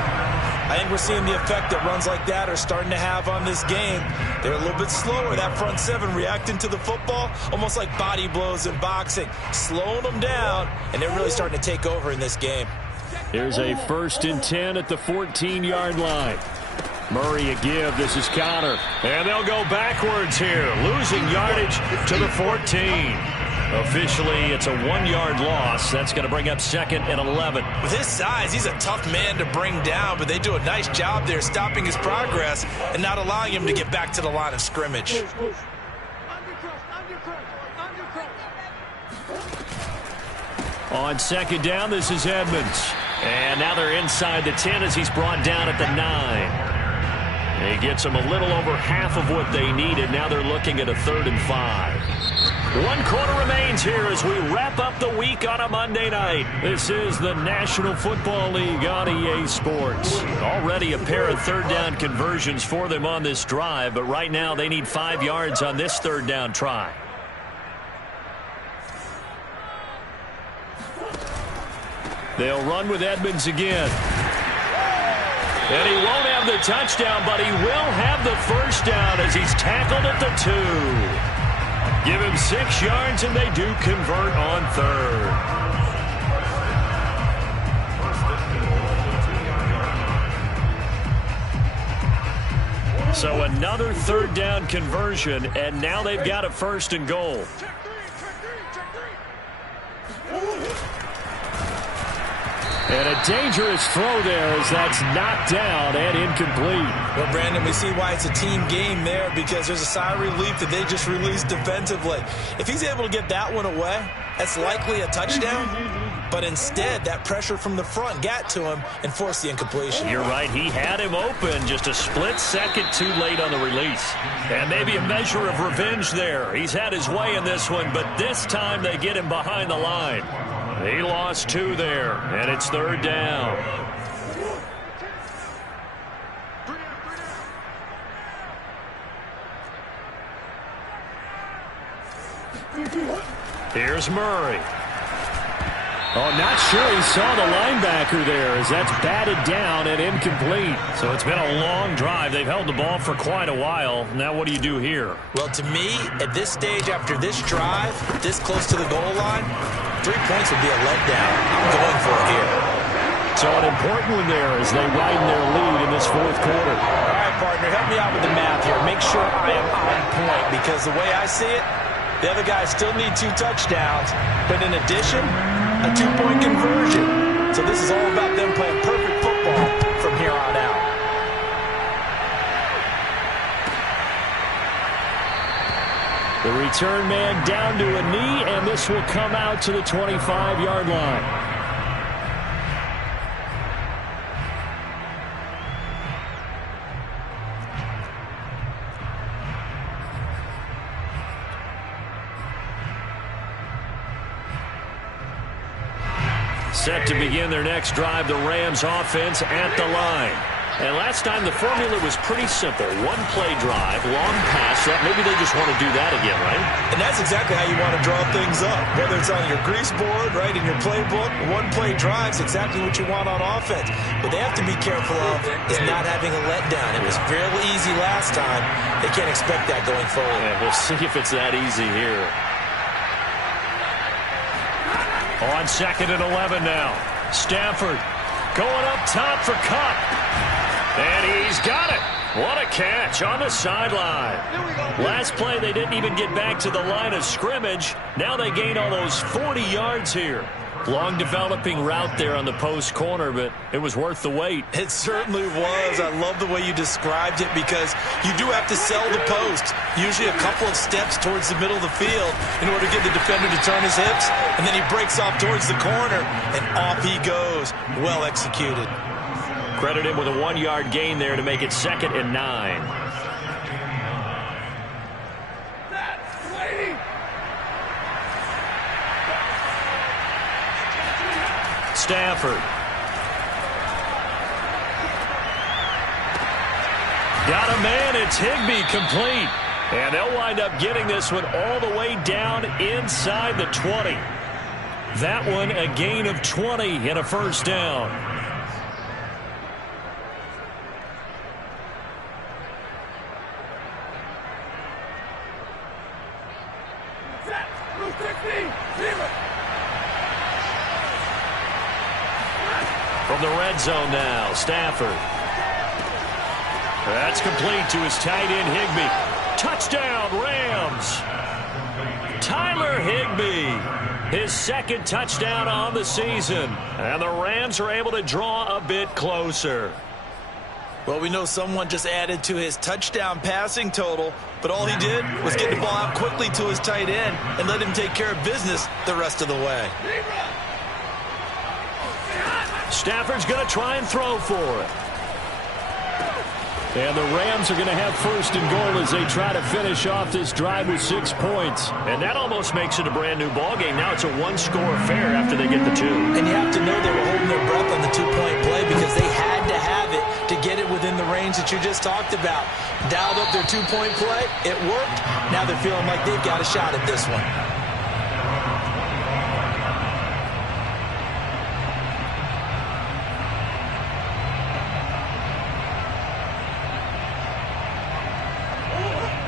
I think we're seeing the effect that runs like that are starting to have on this game. They're a little bit slower, that front 7 reacting to the football, almost like body blows in boxing, slowing them down, and they're really starting to take over in this game. Here's a 1st and 10 at the 14-yard line. Murray a give. This is Connor. And they'll go backwards here, losing yardage to the 14. Officially, it's a 1-yard loss. That's going to bring up 2nd and 11. With his size, he's a tough man to bring down, but they do a nice job there stopping his progress and not allowing him to get back to the line of scrimmage. On 2nd down, this is Edmonds. And now they're inside the 10 as he's brought down at the 9. He gets them a little over half of what they needed. Now they're looking at a 3rd and 5. 1 quarter remains here as we wrap up the week on a Monday night. This is the National Football League on EA Sports. Already a pair of 3rd down conversions for them on this drive, but right now they need 5 yards on this 3rd down try. They'll run with Edmonds again. And he won't have the touchdown, but he will have the first down as he's tackled at the 2. Give him 6 yards, and they do convert on 3rd. So another third down conversion, and now they've got a 1st and goal. And a dangerous throw there as that's knocked down and incomplete. Well, Brandon, we see why it's a team game there, because there's a sigh of relief that they just released defensively. If he's able to get that one away, that's likely a touchdown. But instead, that pressure from the front got to him and forced the incompletion. You're right. He had him open, just a split second too late on the release. And maybe a measure of revenge there. He's had his way in this one, but this time they get him behind the line. He lost 2 there, and it's 3rd down. Here's Murray. Oh, not sure he saw the linebacker there as that's batted down and incomplete. So it's been a long drive. They've held the ball for quite a while. Now what do you do here? Well, to me, at this stage after this drive, this close to the goal line, 3 points would be a letdown. I'm going for it here. So an important one there as they widen their lead in this 4th quarter. All right, partner, help me out with the math here. Make sure I am on point, because the way I see it, the other guys still need 2 touchdowns, but in addition, a 2-point conversion. So this is all about them playing perfect football from here on out. The return man down to a knee, and this will come out to the 25-yard line. Set to begin their next drive, the Rams offense at the line. And last time the formula was pretty simple. 1-play drive, long pass. Maybe they just want to do that again, right? And that's exactly how you want to draw things up. Whether it's on your grease board, right, in your playbook, 1-play drive's exactly what you want on offense. What they have to be careful of is not having a letdown. It was fairly easy last time. They can't expect that going forward. Yeah, we'll see if it's that easy here. On 2nd and 11 now. Stafford going up top for Cup. And he's got it. What a catch on the sideline. Last play, they didn't even get back to the line of scrimmage. Now they gain almost 40 yards here. Long developing route there on the post corner, but it was worth the wait. It certainly was. I love the way you described it, because you do have to sell the post. Usually a couple of steps towards the middle of the field in order to get the defender to turn his hips, and then he breaks off towards the corner, and off he goes. Well executed. Credit him with a 1-yard gain there to make it 2nd and 9. Stafford. Got a man. It's Higbee complete. And they'll wind up getting this one all the way down inside the 20. That one a gain of 20 and a 1st down. From the red zone now, Stafford. That's complete to his tight end, Higbee. Touchdown, Rams. Tyler Higbee, his 2nd touchdown on the season. And the Rams are able to draw a bit closer. Well, we know someone just added to his touchdown passing total, but all he did was get the ball out quickly to his tight end and let him take care of business the rest of the way. Stafford's going to try and throw for it. And the Rams are going to have 1st and goal as they try to finish off this drive with 6 points. And that almost makes it a brand-new ball game. Now it's a 1-score affair after they get the 2. And you have to know they were holding their breath on the 2-point play, because they had to have it to get it within the range that you just talked about. Dialed up their 2-point play. It worked. Now they're feeling like they've got a shot at this one.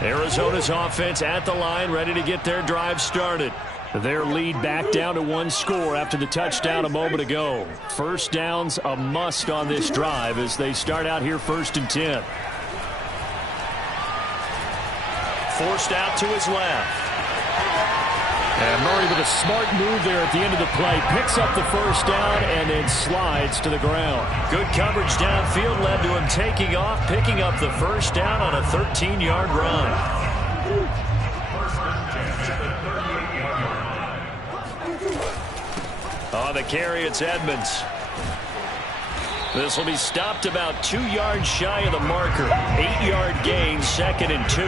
Arizona's offense at the line, ready to get their drive started. Their lead back down to 1 score after the touchdown a moment ago. 1st down's a must on this drive as they start out here 1st and 10. forced out to his left. And Murray with a smart move there at the end of the play. Picks up the first down and then slides to the ground. Good coverage downfield led to him taking off, picking up the first down on a 13-yard run. On the carry, it's Edmonds. This will be stopped about 2 yards shy of the marker. 8-yard gain, 2nd and 2.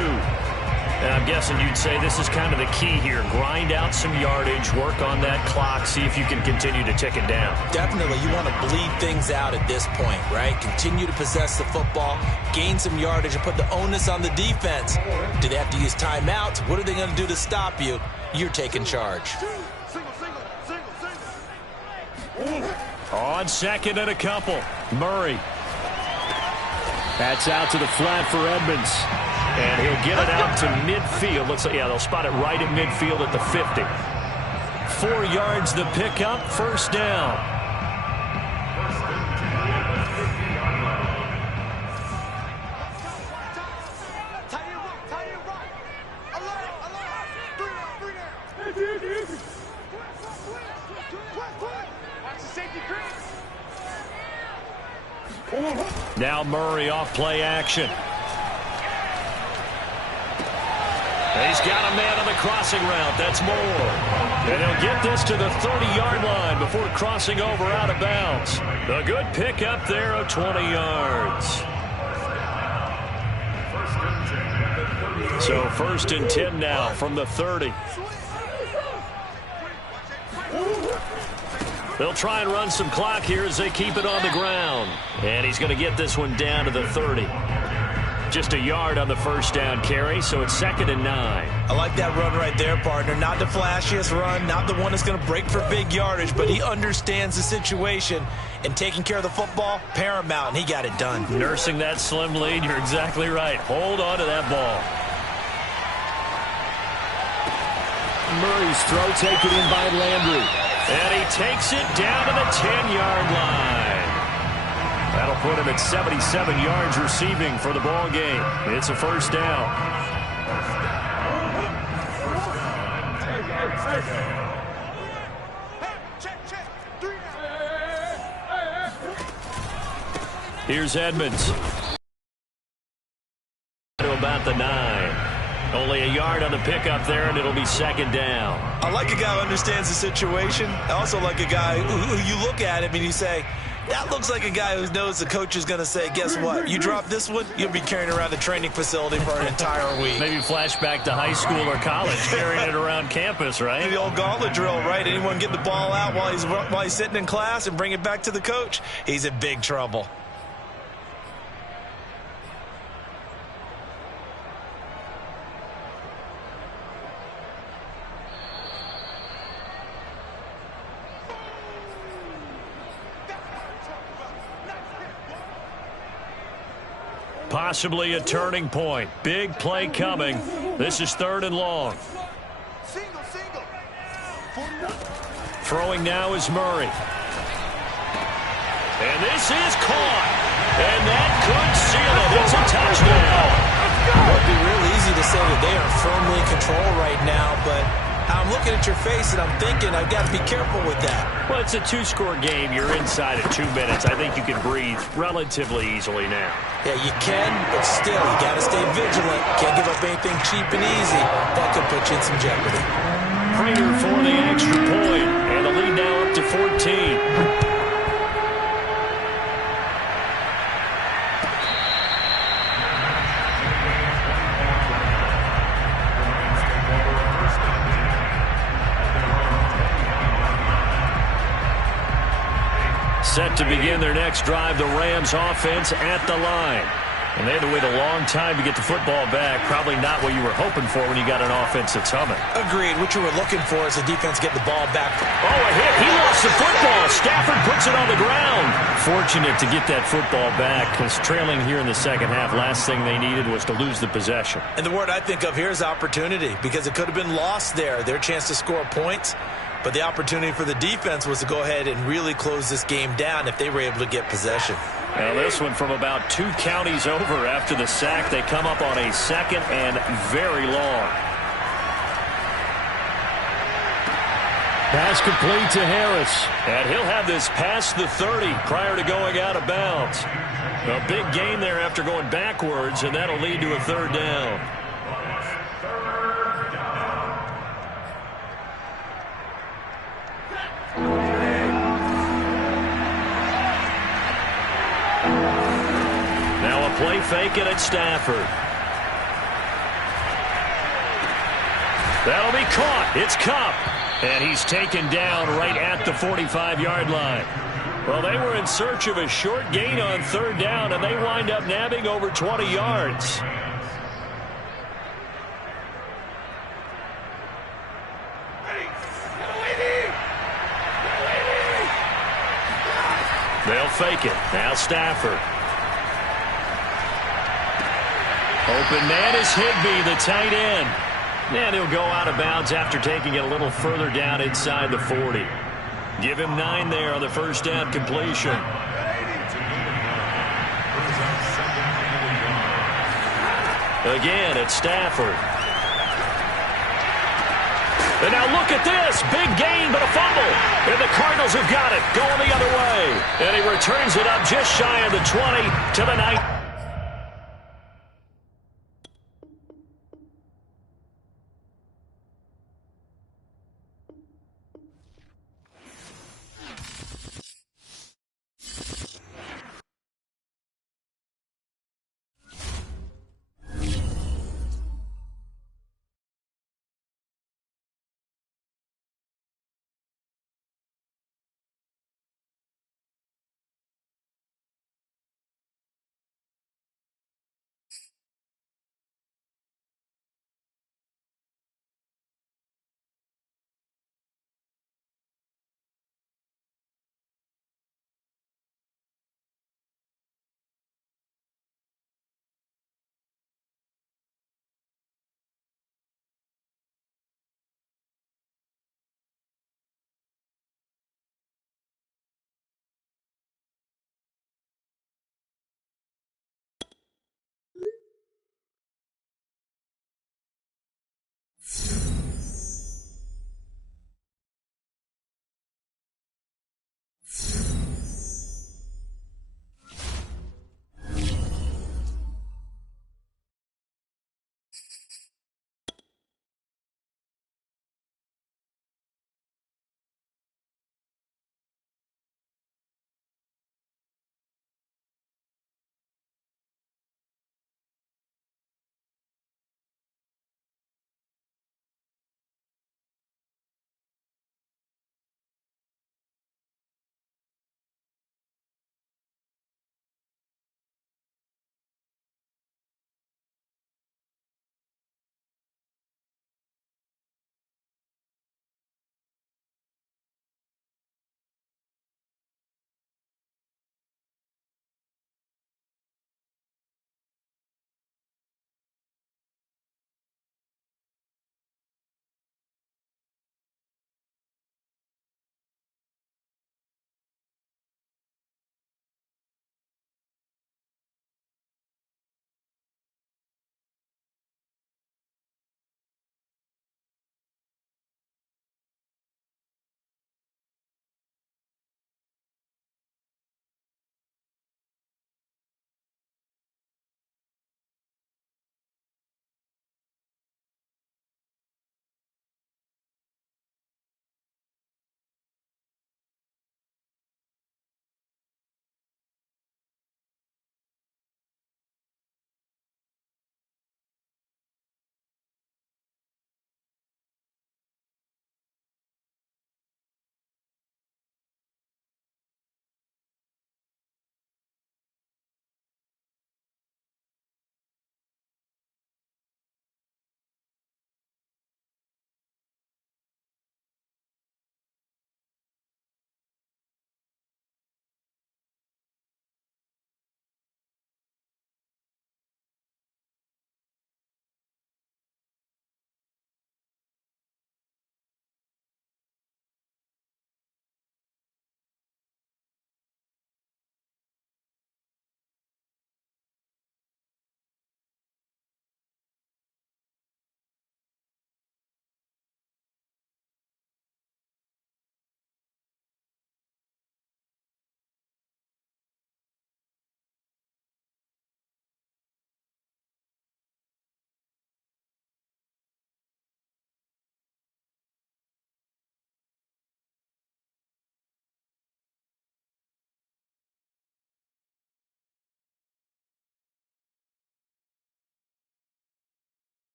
And I'm guessing you'd say this is kind of the key here. Grind out some yardage, work on that clock, see if you can continue to tick it down. Definitely. You want to bleed things out at this point, right? Continue to possess the football, gain some yardage, and put the onus on the defense. Do they have to use timeouts? What are they going to do to stop you? You're taking charge. On 2nd and a couple, Murray. That's out to the flat for Edmonds. And he'll get it out to midfield. Looks like, yeah, they'll spot it right at midfield at the 50. 4 yards the pickup, first down. Now Murray off play action. He's got a man on the crossing route. That's Moore. And he'll get this to the 30-yard line before crossing over out of bounds. A good pickup there of 20 yards. So 1st and 10 now from the 30. They'll try and run some clock here as they keep it on the ground. And he's going to get this one down to the 30. Just a yard on the first down carry, so it's 2nd and 9. I like that run right there, partner. Not the flashiest run, not the one that's going to break for big yardage, but he understands the situation, and taking care of the football, paramount, and he got it done. Nursing that slim lead, you're exactly right. Hold on to that ball. Murray's throw taken in by Landry. And he takes it down to the 10-yard line. That'll put him at 77 yards receiving for the ball game. It's a first down. Here's Edmonds. To about the 9. Only a yard on the pickup there, and it'll be 2nd down. I like a guy who understands the situation. I also like a guy who you look at him and you say, that looks like a guy who knows the coach is going to say, guess what? You drop this one, you'll be carrying around the training facility for an entire week. Maybe flashback to high school or college, carrying it around campus, right? The old gauntlet drill, right? Anyone get the ball out while he's sitting in class and bring it back to the coach? He's in big trouble. Possibly a turning point. Big play coming. This is 3rd and long. Throwing now is Murray. And this is caught. And that could seal it. It's a touchdown. It would be real easy to say that they are firmly in control right now, but I'm looking at your face and I'm thinking I've got to be careful with that. Well, it's a 2-score game. You're inside of 2 minutes. I think you can breathe relatively easily now. Yeah, you can, but still, you got to stay vigilant. Can't give up anything cheap and easy. That could put you in some jeopardy. Prater for the extra point, and the lead now up to 14. Set to begin their next drive, the Rams offense at the line. And they had to wait a long time to get the football back. Probably not what you were hoping for when you got an offense that's humming. Agreed. What you were looking for is the defense getting the ball back. Oh, a hit. He lost the football. Stafford puts it on the ground. Fortunate to get that football back because trailing here in the second half, last thing they needed was to lose the possession. And the word I think of here is opportunity because it could have been lost there. Their chance to score points. But the opportunity for the defense was to go ahead and really close this game down if they were able to get possession. Now this one from about 2 counties over after the sack. They come up on a 2nd and very long. Pass complete to Harris. And he'll have this past the 30 prior to going out of bounds. A big gain there after going backwards, and that'll lead to a 3rd down. Now a play fake it at Stafford. That'll be caught. It's Kupp. And he's taken down right at the 45-yard line. Well, they were in search of a short gain on 3rd down, and they wind up nabbing over 20 yards. They'll fake it. Now Stafford. Open man is Higbee, the tight end. And he'll go out of bounds after taking it a little further down inside the 40. Give him 9 there on the first down completion. Again, it's Stafford. And now look at this. Big gain, but a fumble. And the Cardinals have got it, going the other way. And he returns it up just shy of the 20 to the 19.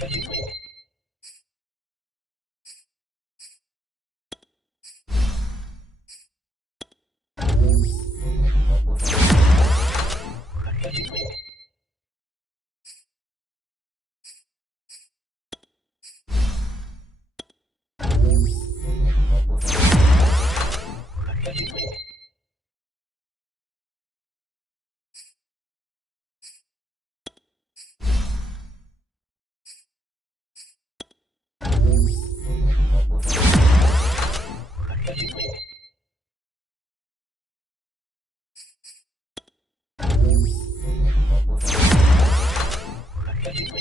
Thank you.